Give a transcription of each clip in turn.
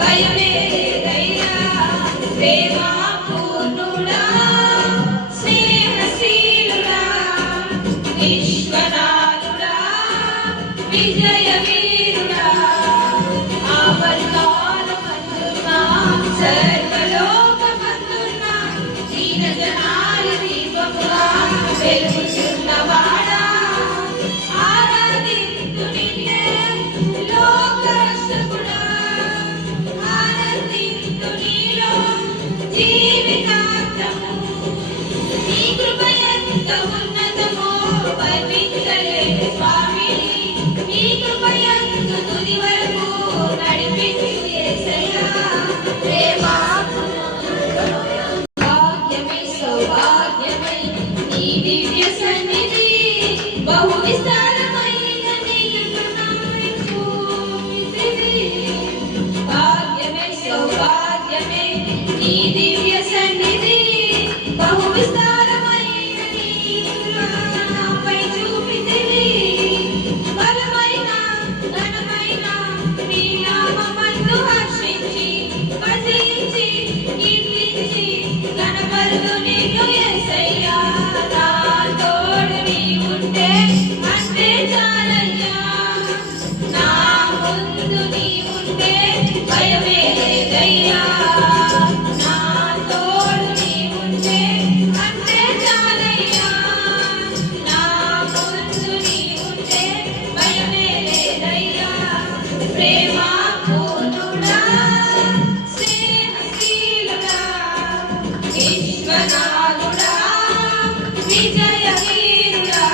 భయమే లేదయ్యా ప్రేమ పూర్ణుడా స్నేహశీలుడా విశ్వనాథుడా విజయ వీరుడా ఆపత్కాలమందున సర్వలోకమందున దీన జనాల దీపముగా వెలుగుచున్నవాడా ఆరాధింతు నిన్నే లోకరక్షకుడా ఆనందింతు నీలో జీవితాంతము నీ కృప ఎంత ఉన్నతమో వర్ణించలేను స్వామి నీ కృప ఎంత తుది వరకు నడిపించు యేసయ్యా ప్రేమ భాగ్యమే సౌభాగ్యమే నీ దివ్య సన్నిధి బహు విస్తారమైన నీ కరుణామయము భాగ్యమే సౌభాగ్యమే నీ దివ్య సన్నిధి బహు విస్తారమైన నీ కరుణాపై చూపితివి బలమైన ఘనమైన నీ నామమందు హర్షించి భజించి కీర్తించి ఘనపరుదు నిన్ను యేసయ్యా నా తోడు నీవుంటే అంతే చాలయ్యా నా ముందు నీవుంటే భయమే లేదయ్యా నా తోడు నీవుంటే అంతే చాలయ్యా నా ముందు నీవుంటే భయమే లేదయ్యా ప్రేమ పూర్ణుడా స్నేహశీలుడా విశ్వనాథుడా విజయ వీరుడా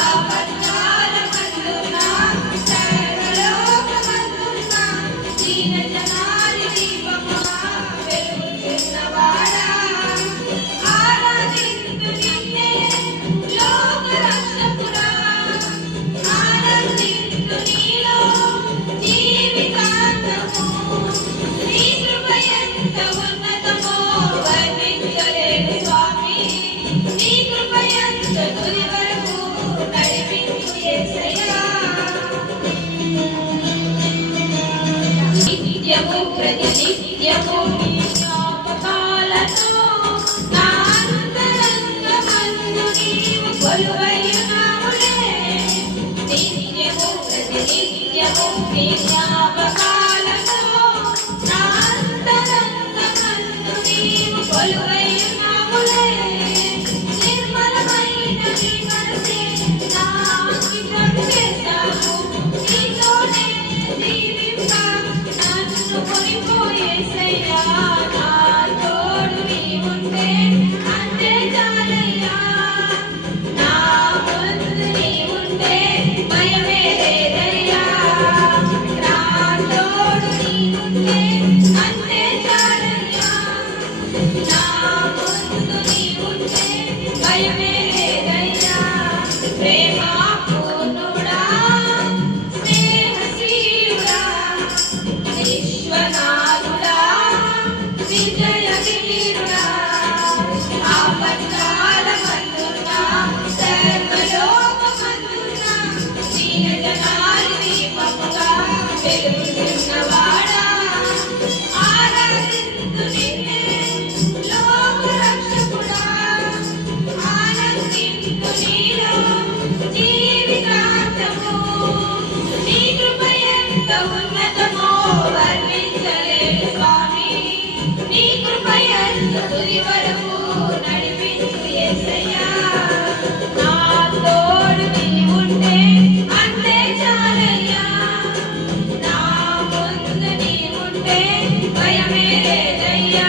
ఆపత్కాలమందున సర్వలోకమందున దీన జనాలి దీపముగా వెలుగుచున్నవాడా ఆరాధింతు నిన్నే లోకరక్షకుడా ఆనందింతు నీలో జీవితాంతము నీ కృప ఎంత ఉన్నతమో వర్ణించలేను స్వామి నీ కృప ఎంత తుది వరకు నడిపించు యేసయ్యా నిత్యము ప్రతినిత్యము నీ జ్ఞాపకాలతో నా అంతరంగమందు నీవు కొలువైయున్నావులే నిత్యము ప్రతినిత్యము నీ జ్ఞాపకాలతో నా అంతరంగమందు నీవు కొలువైయున్నావులే నిర్మలమైన నీ మనసే నా అంకితం చేశావు నీతోనే జీవింప నన్ను కొనిపోయేసయ్యా నా తోడు నీవుంటే అంతే చాలయ్యా నా ముందు నీవుంటే భయమే లేదయ్యా నా తోడు నీవుంటే అంతే చాలయ్యా నా ముందు నీవుంటే భయమే లేదయ్యా ప్రేమ పూర్ణుడా స్నేహశీలుడా విశ్వనాథుడా విజయ వీరుడా ఆపత్కాలమందున సర్వలోకమందున దీన జనాలి దీపముగా వెలుగుచున్నవాడా ఆరాధింతు నిన్నే లోకరక్షకుడా ఆనందింతు నీలో జీవితాంతము నీ కృప ఎంత ఉన్నతమో వర్ణించలేను స్వామి నీ కృప ఎంత తుది వరకు నడిపించు యేసయ్యా నా తోడు నీవుంటే అంతే చాలయ్యా నా ముందు నీవుంటే భయమే లేదయ్యా